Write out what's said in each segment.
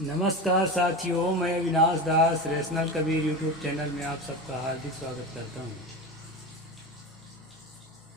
नमस्कार साथियों, मैं अविनाश दास रैशनल कबीर यूट्यूब चैनल में आप सबका हार्दिक स्वागत करता हूं।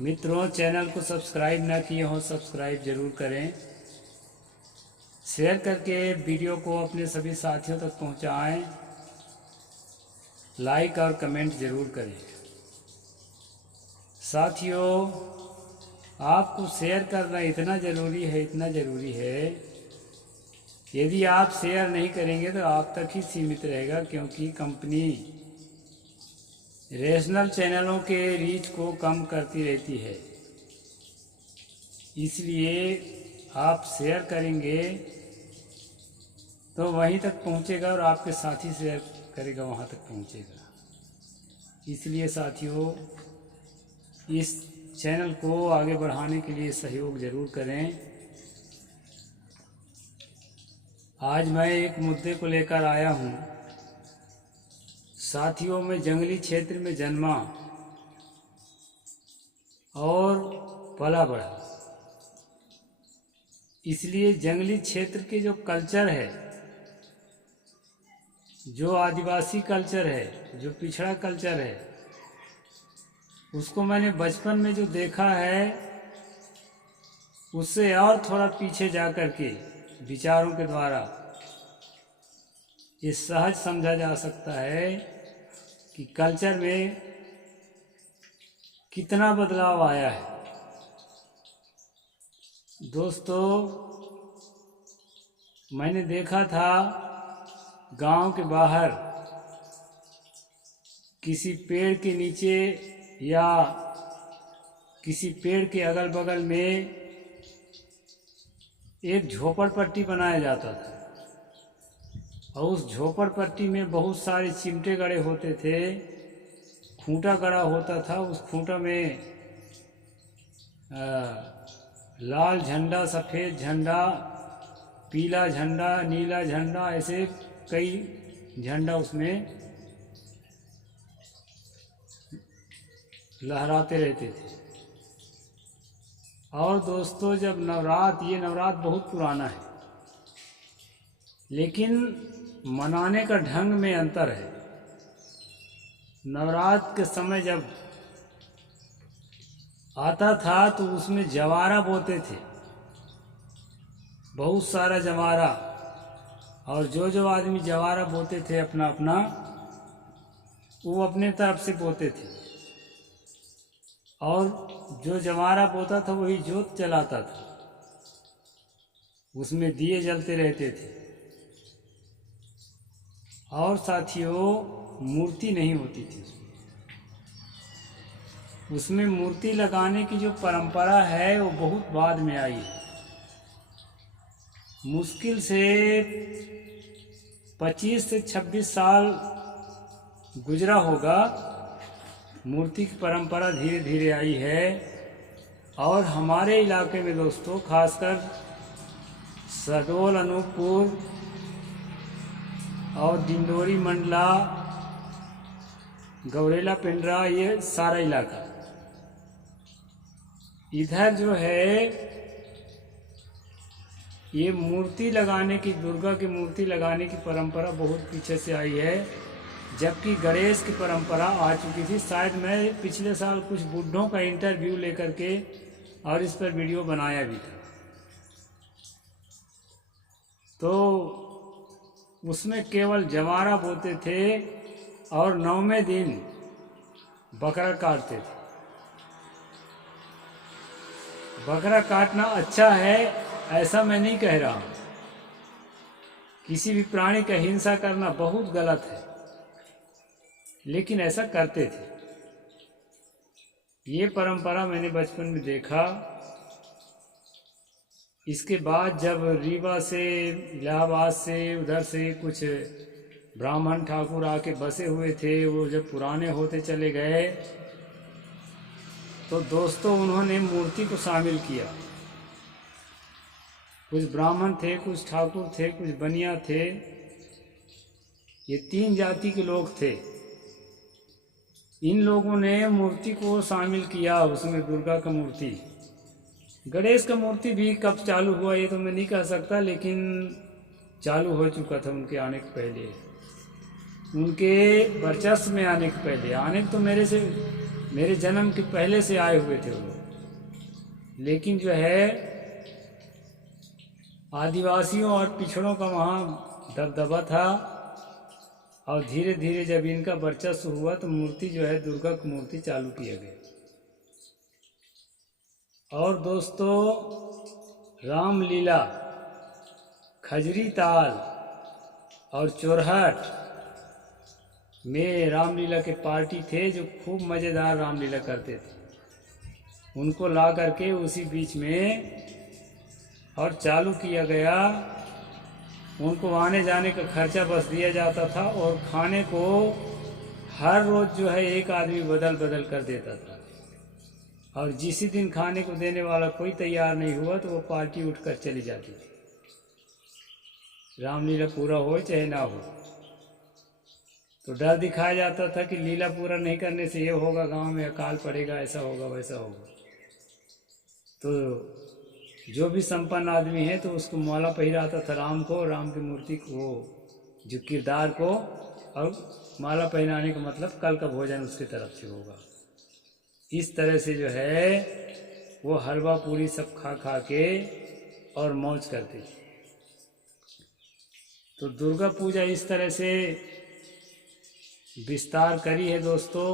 मित्रों, चैनल को सब्सक्राइब ना किए हो सब्सक्राइब ज़रूर करें। शेयर करके वीडियो को अपने सभी साथियों तक पहुंचाएं। लाइक और कमेंट ज़रूर करें। साथियों, आपको शेयर करना इतना ज़रूरी है। यदि आप शेयर नहीं करेंगे तो आप तक ही सीमित रहेगा, क्योंकि कंपनी रैशनल चैनलों के रीच को कम करती रहती है। इसलिए आप शेयर करेंगे तो वहीं तक पहुंचेगा और आपके साथी शेयर करेगा वहां तक पहुंचेगा। इसलिए साथियों, इस चैनल को आगे बढ़ाने के लिए सहयोग ज़रूर करें। आज मैं एक मुद्दे को लेकर आया हूँ। साथियों, मैं जंगली क्षेत्र में जन्मा और पला बढ़ा, इसलिए जंगली क्षेत्र के जो कल्चर है, जो आदिवासी कल्चर है, जो पिछड़ा कल्चर है, उसको मैंने बचपन में जो देखा है उससे और थोड़ा पीछे जा कर के विचारों के द्वारा ये सहज समझा जा सकता है कि कल्चर में कितना बदलाव आया है। दोस्तों, मैंने देखा था गांव के बाहर किसी पेड़ के नीचे या किसी पेड़ के अगल बगल में एक झोपड़पट्टी बनाया जाता था, और उस झोपड़पट्टी में बहुत सारे चिमटे गड़े होते थे, खूंटा गड़ा होता था। उस खूंटा में लाल झंडा, सफ़ेद झंडा, पीला झंडा, नीला झंडा, ऐसे कई झंडा उसमें लहराते रहते थे। और दोस्तों, जब ये नवरात्र बहुत पुराना है, लेकिन मनाने का ढंग में अंतर है। नवरात्र के समय जब आता था तो उसमें जवारा बोते थे, बहुत सारा जवारा, और जो आदमी जवारा बोते थे अपना अपना, वो अपने तरफ से बोते थे, और जो जवारा बोता था वही जोत जलाता था, उसमें दिए जलते रहते थे। और साथियों, मूर्ति नहीं होती थी उसमें मूर्ति लगाने की जो परंपरा है वो बहुत बाद में आई है। मुश्किल से 25 से 26 साल गुजरा होगा, मूर्ति की परंपरा धीरे धीरे आई है। और हमारे इलाके में दोस्तों, खासकर शहडोल, अनूपपुर और डिंडोरी, मंडला, गौरेला, पिंडरा, ये सारा इलाका, इधर जो है ये मूर्ति लगाने की, दुर्गा की मूर्ति लगाने की परंपरा बहुत पीछे से आई है, जबकि गणेश की परंपरा आ चुकी थी। शायद मैं पिछले साल कुछ बुढ़ों का इंटरव्यू लेकर के और इस पर वीडियो बनाया भी था, तो उसमें केवल जवारा बोते थे और 9वें दिन बकरा काटते थे। बकरा काटना अच्छा है ऐसा मैं नहीं कह रहा हूँ, किसी भी प्राणी का हिंसा करना बहुत गलत है, लेकिन ऐसा करते थे। ये परंपरा मैंने बचपन में देखा। इसके बाद जब रीवा से, इलाहाबाद से, उधर से कुछ ब्राह्मण ठाकुर आके बसे हुए थे, वो जब पुराने होते चले गए तो दोस्तों उन्होंने मूर्ति को शामिल किया। कुछ ब्राह्मण थे, कुछ ठाकुर थे, कुछ बनिया थे, ये 3 जाति के लोग थे। इन लोगों ने मूर्ति को शामिल किया उसमें, दुर्गा का मूर्ति। गणेश का मूर्ति भी कब चालू हुआ ये तो मैं नहीं कह सकता, लेकिन चालू हो चुका था उनके आने के पहले, उनके वर्चस्व में आने के पहले। आने तो मेरे जन्म के पहले से आए हुए थे वो लोग, लेकिन जो है आदिवासियों और पिछड़ों का वहाँ दबदबा था। और धीरे धीरे जब इनका वर्चस्व हुआ तो मूर्ति जो है दुर्गा की मूर्ति चालू किया गया। और दोस्तों, रामलीला, खजरी ताल और चोरहट में रामलीला के पार्टी थे जो खूब मज़ेदार रामलीला करते थे, उनको ला करके उसी बीच में और चालू किया गया। उनको आने जाने का खर्चा बस दिया जाता था और खाने को हर रोज़ जो है एक आदमी बदल बदल कर देता था। और जिस दिन खाने को देने वाला कोई तैयार नहीं हुआ तो वो पार्टी उठकर चली जाती थी। रामलीला पूरा हो चाहे ना हो, तो डर दिखाया जाता था कि लीला पूरा नहीं करने से ये होगा, गांव में अकाल पड़ेगा, ऐसा होगा वैसा होगा। तो जो भी संपन्न आदमी है तो उसको माला पहनाता था राम को, राम की मूर्ति को, जो किरदार को। और माला पहनाने का मतलब कल का भोजन उसकी तरफ से होगा। इस तरह से जो है वो हलवा पूरी सब खा खा के और मौज करते थे। तो दुर्गा पूजा इस तरह से विस्तार करी है दोस्तों।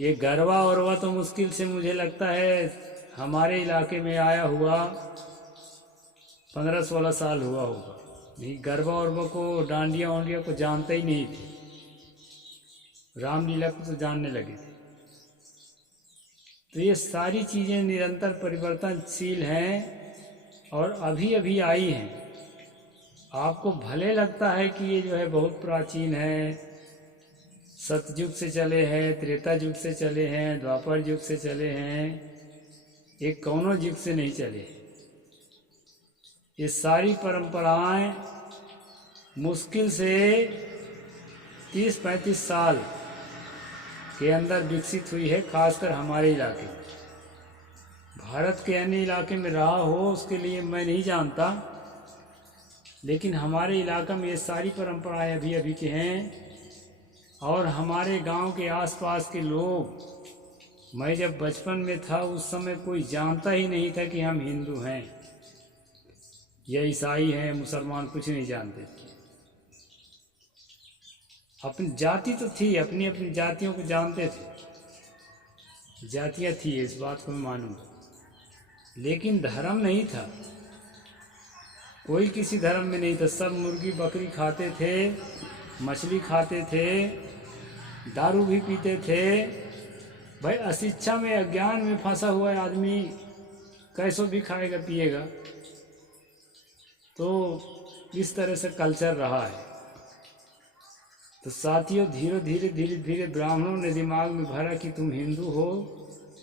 ये गरबा औरवा तो मुश्किल से मुझे लगता है हमारे इलाके में आया हुआ 15-16 साल हुआ होगा। नहीं, गरबा औरवा को, डांडिया वांडिया को जानते ही नहीं थे, रामलीला को तो जानने लगे थे। तो ये सारी चीज़ें निरंतर परिवर्तनशील हैं और अभी अभी आई हैं। आपको भले लगता है कि ये जो है बहुत प्राचीन है, सतयुग से चले हैं, त्रेता युग से चले हैं, द्वापर युग से चले हैं, एक कौनों युग से नहीं चले। ये सारी परंपराएं मुश्किल से 30-35 साल के अंदर विकसित हुई है, खासकर हमारे इलाके में। भारत के अन्य इलाके में रहा हो उसके लिए मैं नहीं जानता, लेकिन हमारे इलाका में ये सारी परंपराएं अभी अभी के हैं। और हमारे गांव के आसपास के लोग, मैं जब बचपन में था उस समय कोई जानता ही नहीं था कि हम हिंदू हैं या ईसाई हैं, मुसलमान, कुछ नहीं जानते थे। अपनी जाति तो थी, अपनी अपनी जातियों को जानते थे, जातियाँ थी, इस बात को मैं मानूंगा, लेकिन धर्म नहीं था। कोई किसी धर्म में नहीं था। सब मुर्गी बकरी खाते थे, मछली खाते थे, दारू भी पीते थे। भाई अशिक्षा में, अज्ञान में फंसा हुआ आदमी कैसो भी खाएगा पिएगा। तो इस तरह से कल्चर रहा है। तो साथियों, धीरे धीरे धीरे धीरे ब्राह्मणों ने दिमाग में भरा कि तुम हिंदू हो,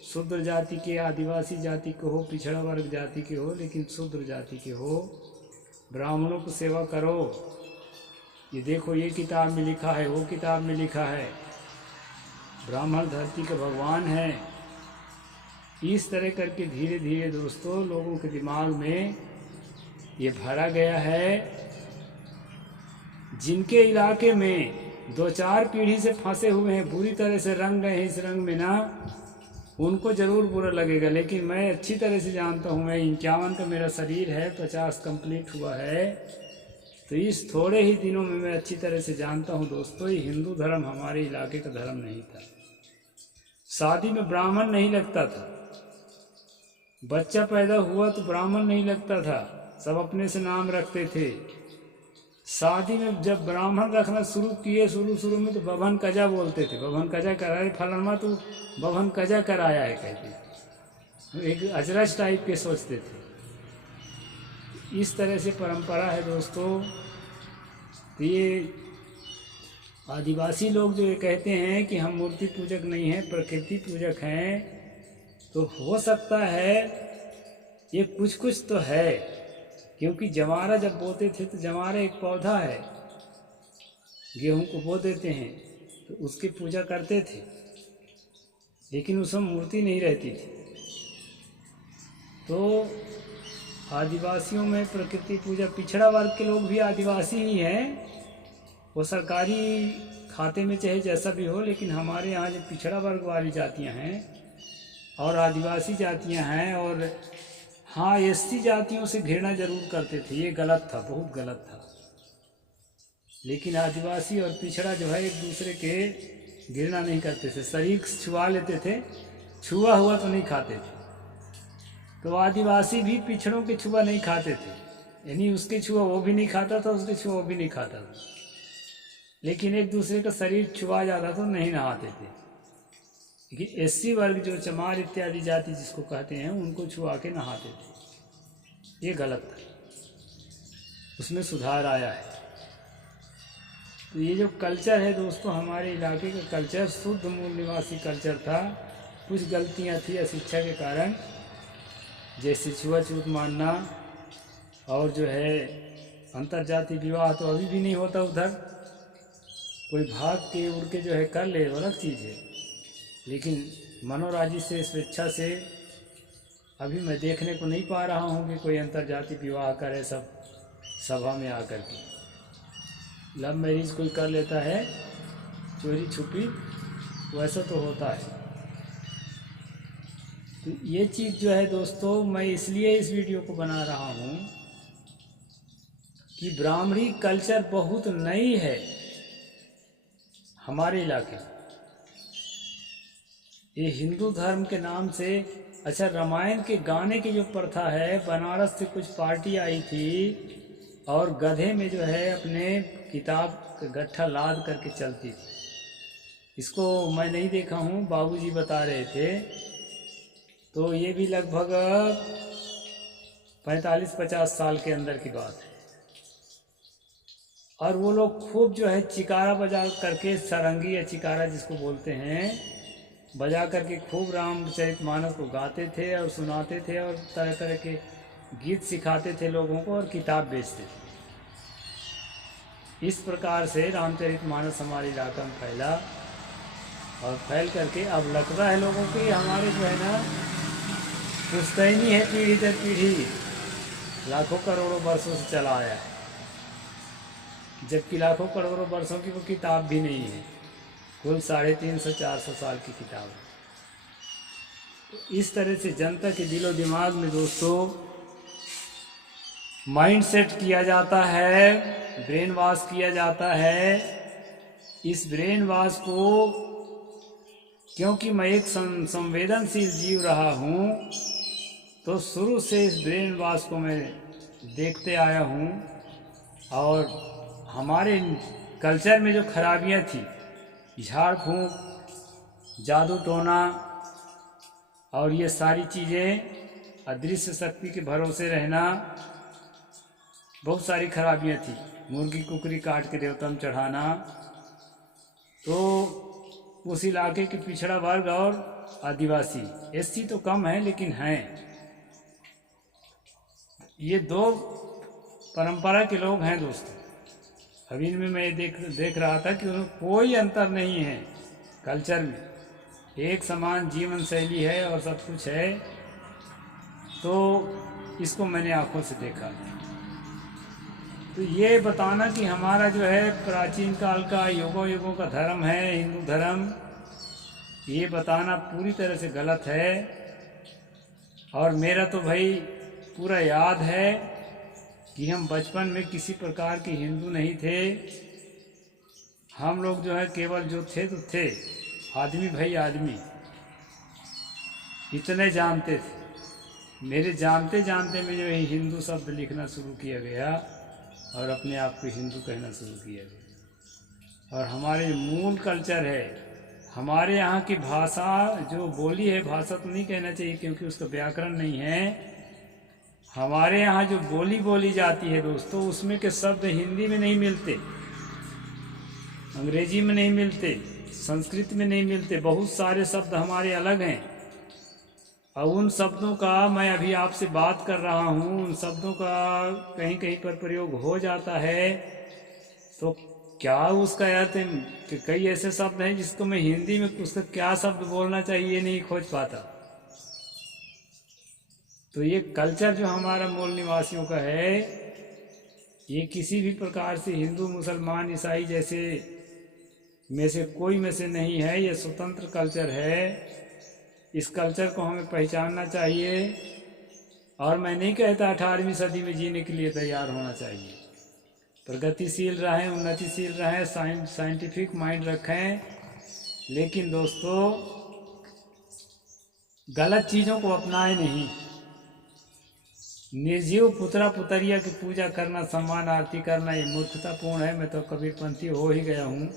शूद्र जाति के, आदिवासी जाति के हो, पिछड़ा वर्ग जाति के हो, लेकिन शूद्र जाति के हो, ब्राह्मणों को सेवा करो। ये देखो, ये किताब में लिखा है, वो किताब में लिखा है, ब्राह्मण धरती के भगवान है। इस तरह करके धीरे धीरे दोस्तों लोगों के दिमाग में ये भरा गया है। जिनके इलाके में 2-4 पीढ़ी से फंसे हुए हैं, बुरी तरह से रंग गए हैं इस रंग में ना, उनको ज़रूर बुरा लगेगा। लेकिन मैं अच्छी तरह से जानता हूँ, मैं 51 का मेरा शरीर है, 50 कंप्लीट हुआ है। तो इस थोड़े ही दिनों में मैं अच्छी तरह से जानता हूँ दोस्तों, ये हिंदू धर्म हमारे इलाके का धर्म नहीं था। शादी में ब्राह्मण नहीं लगता था, बच्चा पैदा हुआ तो ब्राह्मण नहीं लगता था, सब अपने से नाम रखते थे। शादी में जब ब्राह्मण रखना शुरू किए, शुरू में तो बभन कजा बोलते थे, बभन कजा कराए, फलाना तो बभन कजा कराया है कहते, एक अजरज टाइप के सोचते थे। इस तरह से परंपरा है दोस्तों। तो ये आदिवासी लोग जो ये कहते हैं कि हम मूर्ति पूजक नहीं हैं, प्रकृति पूजक हैं, तो हो सकता है ये कुछ तो है। क्योंकि जवारा जब बोते थे तो जवारा एक पौधा है, गेहूं को बो देते हैं तो उसकी पूजा करते थे, लेकिन उसमें मूर्ति नहीं रहती थी। तो आदिवासियों में प्रकृति पूजा, पिछड़ा वर्ग के लोग भी आदिवासी ही हैं, वो सरकारी खाते में चाहे जैसा भी हो, लेकिन हमारे यहाँ जो पिछड़ा वर्ग वाली जातियाँ हैं और आदिवासी जातियाँ हैं, और हाँ एससी जातियों से घृणा जरूर करते थे, ये गलत था, बहुत गलत था। लेकिन आदिवासी और पिछड़ा जो है एक दूसरे के घृणा नहीं करते थे, शरीर छुआ लेते थे, छुआ हुआ तो नहीं खाते थे। तो आदिवासी भी पिछड़ों के छुआ नहीं खाते थे, यानी उसके छुआ वो भी नहीं खाता था, उसके छुआ वो भी नहीं खाता था, लेकिन एक दूसरे का शरीर छुआ जाता तो नहीं नहाते थे। लेकिन एससी वर्ग जो चमार इत्यादि जाति जिसको कहते हैं, उनको छुआ के नहाते थे, ये गलत था, उसमें सुधार आया है। तो ये जो कल्चर है दोस्तों, हमारे इलाके का कल्चर शुद्ध मूल निवासी कल्चर था। कुछ गलतियां थी अशिक्षा के कारण, जैसे छुआछूत मानना, और जो है अंतरजातीय विवाह तो अभी भी नहीं होता उधर, कोई भाग के उड़ के जो है कर ले वो अलग चीज़ है, लेकिन मनोराजी से स्वेच्छा से अभी मैं देखने को नहीं पा रहा हूँ कि कोई अंतरजातीय विवाह करे सब सभा में आकर के। लव मैरिज कोई कर लेता है चोरी छुपी, वैसा तो होता है। तो ये चीज़ जो है दोस्तों, मैं इसलिए इस वीडियो को बना रहा हूँ कि ब्राह्मणी कल्चर बहुत नई है हमारे इलाके। ये हिंदू धर्म के नाम से, अच्छा रामायण के गाने की जो प्रथा है, बनारस से कुछ पार्टी आई थी और गधे में जो है अपने किताब का गट्ठा लाद करके चलती थी। इसको मैं नहीं देखा हूँ, बाबूजी बता रहे थे। तो ये भी लगभग 45-50 साल के अंदर की बात है। और वो लोग खूब जो है चिकारा बजा करके, सारंगी या चिकारा जिसको बोलते हैं, बजा करके खूब रामचरितमानस को गाते थे और सुनाते थे, और तरह तरह के गीत सिखाते थे लोगों को, और किताब बेचते थे। इस प्रकार से रामचरितमानस हमारे इलाका में फैला, और फैल करके अब लगता है लोगों को हमारे जो है ना पुश्तैनी है, पीढ़ी दर पीढ़ी लाखों करोड़ों वर्षों से चला आया है, जबकि लाखों करोड़ों वर्षों की वो किताब भी नहीं है, कुल 350-400 साल की किताब है। तो इस तरह से जनता के दिलो दिमाग में दोस्तों माइंड सेट किया जाता है, ब्रेन वॉश किया जाता है। इस ब्रेन वॉश को, क्योंकि मैं एक संवेदनशील जीव रहा हूँ, तो शुरू से इस ब्रेन वॉश को मैं देखते आया हूँ। और हमारे कल्चर में जो खराबियाँ थी, झाड़ फूंक, जादू टोना और ये सारी चीज़ें, अदृश्य शक्ति के भरोसे रहना, बहुत सारी खराबियाँ थी। मुर्गी कुकरी काट के देवता में चढ़ाना, तो उस इलाके के पिछड़ा वर्ग और आदिवासी, एससी तो कम है लेकिन हैं, ये दो परंपरा के लोग हैं दोस्तों। अभी इनमें मैं देख रहा था कि उनमें कोई अंतर नहीं है कल्चर में, एक समान जीवन शैली है और सब कुछ है। तो इसको मैंने आंखों से देखा। तो ये बताना कि हमारा जो है प्राचीन काल का युगों का धर्म है हिंदू धर्म, ये बताना पूरी तरह से गलत है। और मेरा तो भाई पूरा याद है कि हम बचपन में किसी प्रकार के हिंदू नहीं थे। हम लोग जो है केवल जो थे तो थे आदमी भाई आदमी, इतने जानते थे। मेरे जानते जानते में जो है हिंदू शब्द लिखना शुरू किया गया और अपने आप को हिंदू कहना शुरू किया गया। और हमारे मूल कल्चर है, हमारे यहाँ की भाषा जो बोली है, भाषा तो नहीं कहना चाहिए क्योंकि उसका व्याकरण नहीं है। हमारे यहाँ जो बोली जाती है दोस्तों, उसमें के शब्द हिंदी में नहीं मिलते, अंग्रेजी में नहीं मिलते, संस्कृत में नहीं मिलते। बहुत सारे शब्द हमारे अलग हैं और उन शब्दों का मैं अभी आपसे बात कर रहा हूँ, उन शब्दों का कहीं कहीं पर प्रयोग हो जाता है। तो क्या उसका अर्थ है कि कई ऐसे शब्द हैं जिसको मैं हिंदी में उसका क्या शब्द बोलना चाहिए नहीं खोज पाता। तो ये कल्चर जो हमारा मूल निवासियों का है, ये किसी भी प्रकार से हिंदू मुसलमान ईसाई जैसे में से कोई में से नहीं है। ये स्वतंत्र कल्चर है। इस कल्चर को हमें पहचानना चाहिए। और मैं नहीं कहता 18वीं सदी में जीने के लिए तैयार होना चाहिए। प्रगतिशील रहें, उन्नतिशील रहें, साइंटिफिक माइंड रखें, लेकिन दोस्तों गलत चीज़ों को अपनाएं नहीं। निर्जीव पुतरा पुतरिया की पूजा करना, सम्मान आरती करना, ये मूर्खतापूर्ण है। मैं तो कबीरपंथी हो ही गया हूँ।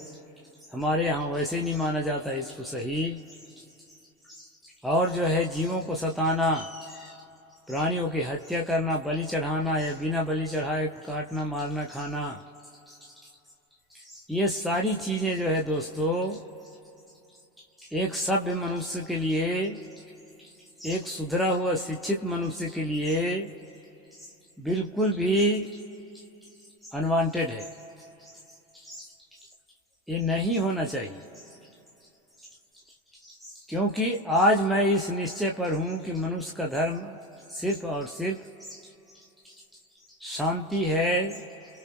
हमारे यहाँ वैसे ही नहीं माना जाता है इसको सही। और जो है जीवों को सताना, प्राणियों की हत्या करना, बलि चढ़ाना या बिना बलि चढ़ाए काटना, मारना, खाना, ये सारी चीज़ें जो है दोस्तों एक सभ्य मनुष्य के लिए, एक सुधरा हुआ शिक्षित मनुष्य के लिए बिल्कुल भी अनवांटेड है। ये नहीं होना चाहिए। क्योंकि आज मैं इस निश्चय पर हूँ कि मनुष्य का धर्म सिर्फ और सिर्फ शांति है,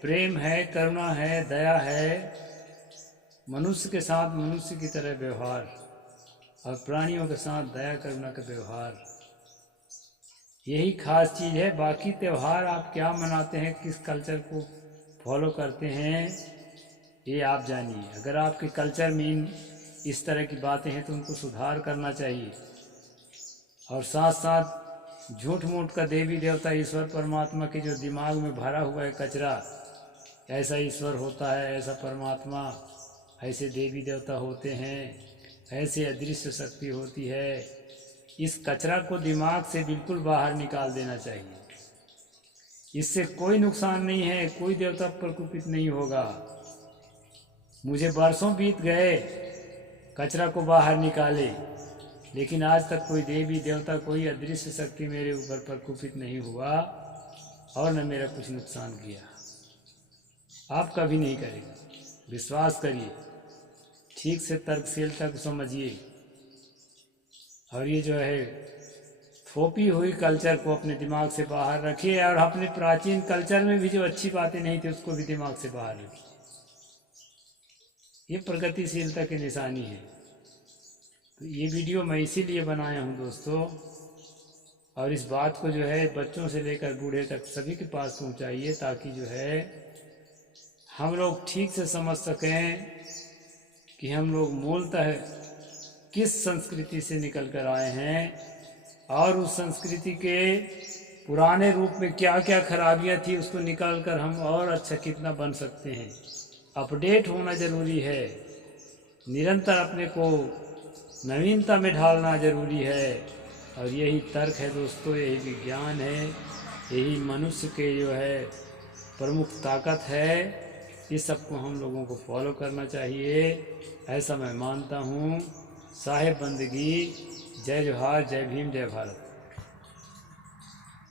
प्रेम है, करुणा है, दया है, मनुष्य के साथ मनुष्य की तरह व्यवहार और प्राणियों के साथ दया करुणा का व्यवहार, यही खास चीज़ है। बाकी त्यौहार आप क्या मनाते हैं, किस कल्चर को फॉलो करते हैं, ये आप जानिए। अगर आपके कल्चर में इस तरह की बातें हैं तो उनको सुधार करना चाहिए। और साथ साथ झूठ मूठ का देवी देवता ईश्वर परमात्मा के जो दिमाग में भरा हुआ है कचरा, ऐसा ईश्वर होता है, ऐसा परमात्मा, ऐसे देवी देवता होते हैं, ऐसे अदृश्य शक्ति होती है, इस कचरा को दिमाग से बिल्कुल बाहर निकाल देना चाहिए। इससे कोई नुकसान नहीं है, कोई देवता प्रकोपित नहीं होगा। मुझे बरसों बीत गए कचरा को बाहर निकाले, लेकिन आज तक कोई देवी देवता, कोई अदृश्य शक्ति मेरे ऊपर प्रकोपित नहीं हुआ और न मेरा कुछ नुकसान किया। आप कभी नहीं करेंगे, विश्वास करिए, ठीक से तर्कशीलता को समझिए। और ये जो है थोपी हुई कल्चर को अपने दिमाग से बाहर रखिए। और अपने प्राचीन कल्चर में भी जो अच्छी बातें नहीं थी उसको भी दिमाग से बाहर रखिए। ये प्रगतिशीलता की निशानी है। तो ये वीडियो मैं इसीलिए बनाया हूँ दोस्तों। और इस बात को जो है बच्चों से लेकर बूढ़े तक सभी के पास पहुँचाइए, ताकि जो है हम लोग ठीक से समझ सकें कि हम लोग मूलतः किस संस्कृति से निकल कर आए हैं और उस संस्कृति के पुराने रूप में क्या क्या खराबियां थी उसको निकाल कर हम और अच्छा कितना बन सकते हैं। अपडेट होना ज़रूरी है, निरंतर अपने को नवीनता में ढालना ज़रूरी है। और यही तर्क है दोस्तों, यही विज्ञान है, यही मनुष्य के जो है प्रमुख ताकत है। इस सब को हम लोगों को फॉलो करना चाहिए, ऐसा मैं मानता हूँ। साहिब बंदगी। जय जोहार, जय भीम, जय भारत।